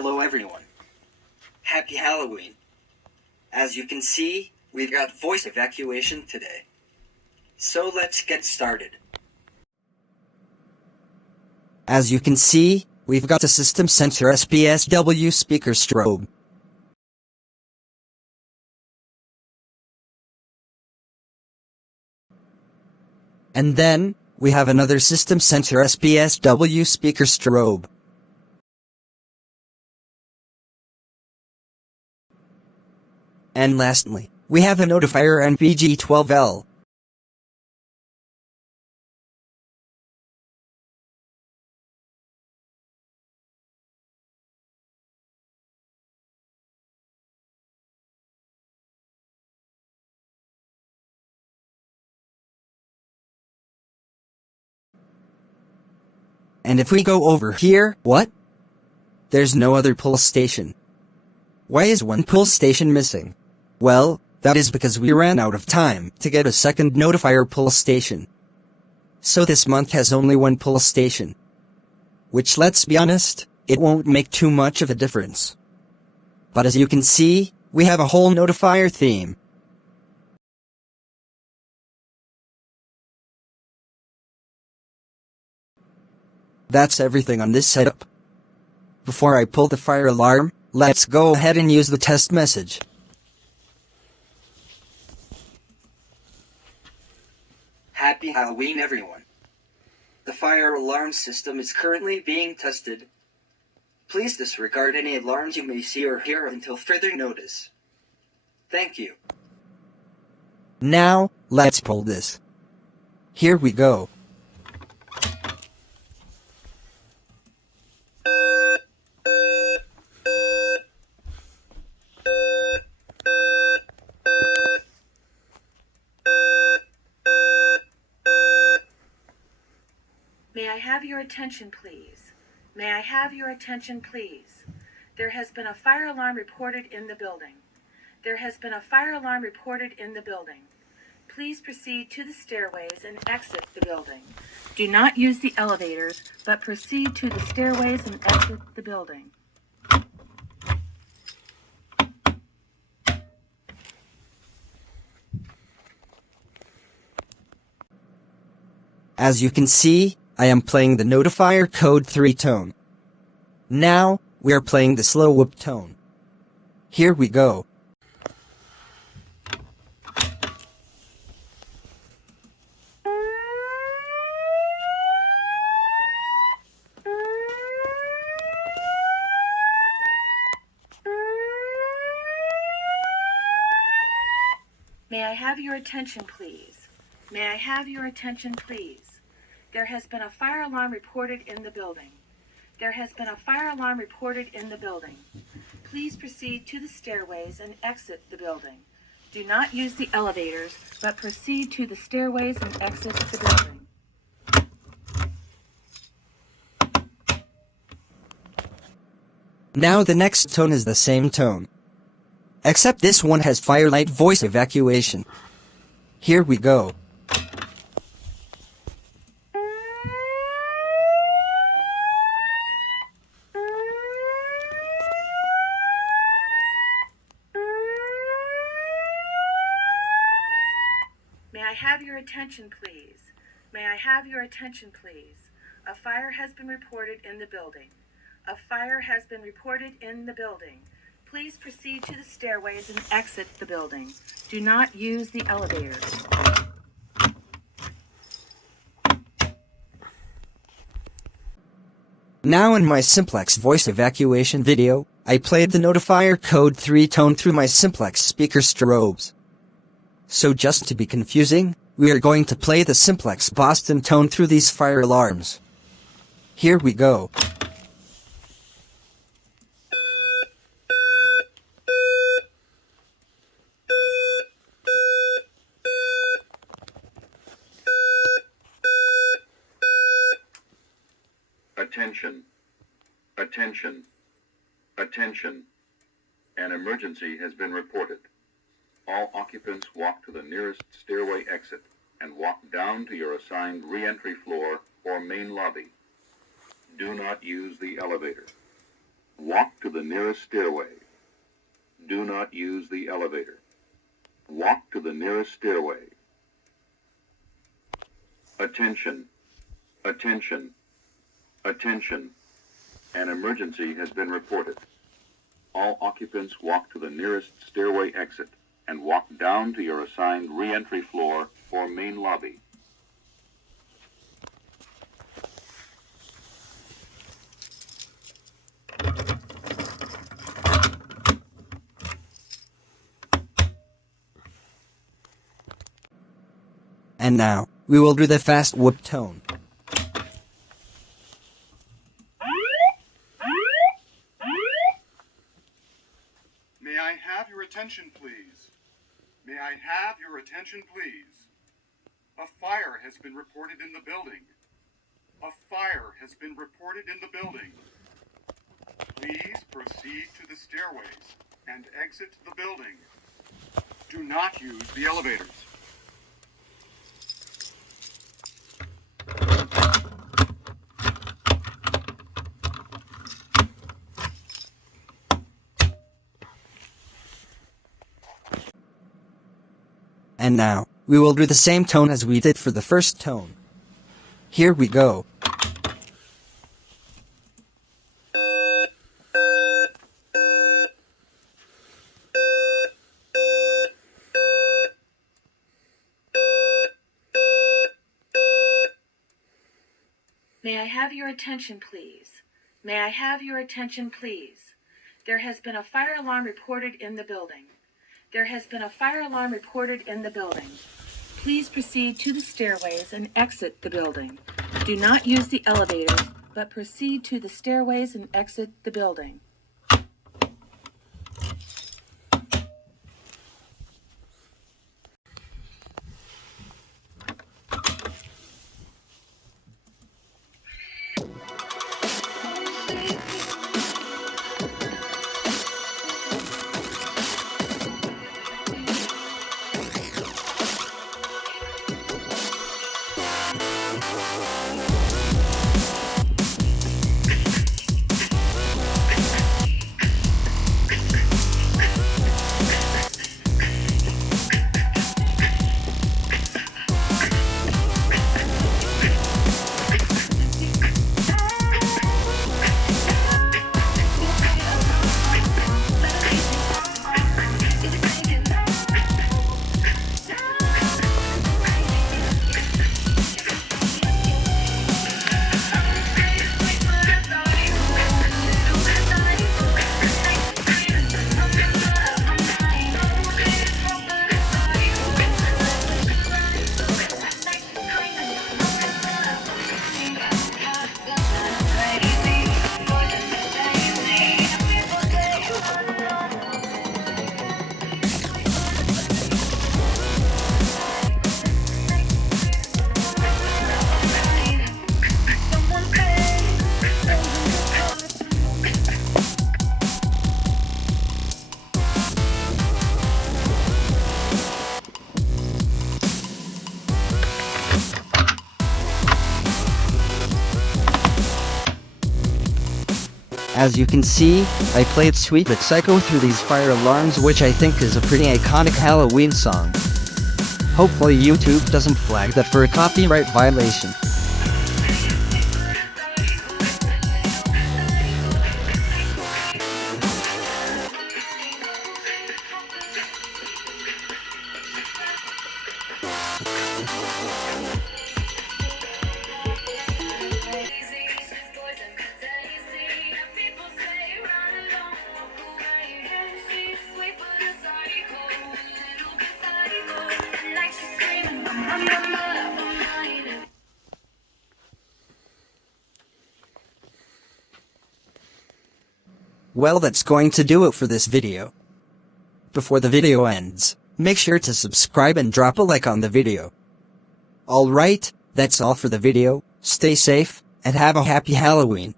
Hello everyone. Happy Halloween. As you can see, we've got voice evacuation today. So let's get started. As you can see, we've got a system sensor SPSW speaker strobe. And then, we have another system sensor SPSW speaker strobe. And lastly, we have a Notifier NPG12L. And if we go over here, what? There's no other pull station. Why is one pull station missing? Well, that is because we ran out of time to get a second Notifier pull station. So this month has only one pull station. Which, let's be honest, it won't make too much of a difference. But as you can see, we have a whole Notifier theme. That's everything on this setup. Before I pull the fire alarm, let's go ahead and use the test message. Happy Halloween everyone. The fire alarm system is currently being tested. Please disregard any alarms you may see or hear until further notice. Thank you. Now, let's pull this. Here we go. May I have your attention, please? May I have your attention, please? There has been a fire alarm reported in the building. There has been a fire alarm reported in the building. Please proceed to the stairways and exit the building. Do not use the elevators, but proceed to the stairways and exit the building. As you can see, I am playing the Notifier Code 3 tone. Now, we are playing the slow whoop tone. Here we go. May I have your attention, please? May I have your attention, please? There has been a fire alarm reported in the building. There has been a fire alarm reported in the building. Please proceed to the stairways and exit the building. Do not use the elevators, but proceed to the stairways and exit the building. Now the next tone is the same tone. Except this one has firelight voice evacuation. Here we go. May I have your attention, please? May I have your attention, please? A fire has been reported in the building. A fire has been reported in the building. Please proceed to the stairways and exit the building. Do not use the elevators. Now in my simplex voice evacuation video, I played the Notifier Code 3 tone through my simplex speaker strobes. So just to be confusing, we are going to play the simplex Boston tone through these fire alarms. Here we go. Attention, attention, attention. An emergency has been reported. All occupants walk to the nearest stairway exit and walk down to your assigned re-entry floor or main lobby. Do not use the elevator. Walk to the nearest stairway. Do not use the elevator. Walk to the nearest stairway. Attention. Attention. Attention. An emergency has been reported. All occupants walk to the nearest stairway exit and walk down to your assigned re-entry floor or main lobby. And now, we will do the fast whoop tone. May I have your attention, please? May I have your attention, please? A fire has been reported in the building. A fire has been reported in the building. Please proceed to the stairways and exit the building. Do not use the elevators. And now, we will do the same tone as we did for the first tone. Here we go. May I have your attention, please? May I have your attention, please? There has been a fire alarm reported in the building. There has been a fire alarm reported in the building. Please proceed to the stairways and exit the building. Do not use the elevators, but proceed to the stairways and exit the building. As you can see, I played Sweet But Psycho through these fire alarms, which I think is a pretty iconic Halloween song. Hopefully YouTube doesn't flag that for a copyright violation. Well, that's going to do it for this video. Before the video ends, make sure to subscribe and drop a like on the video. Alright, that's all for the video. Stay safe, and have a happy Halloween.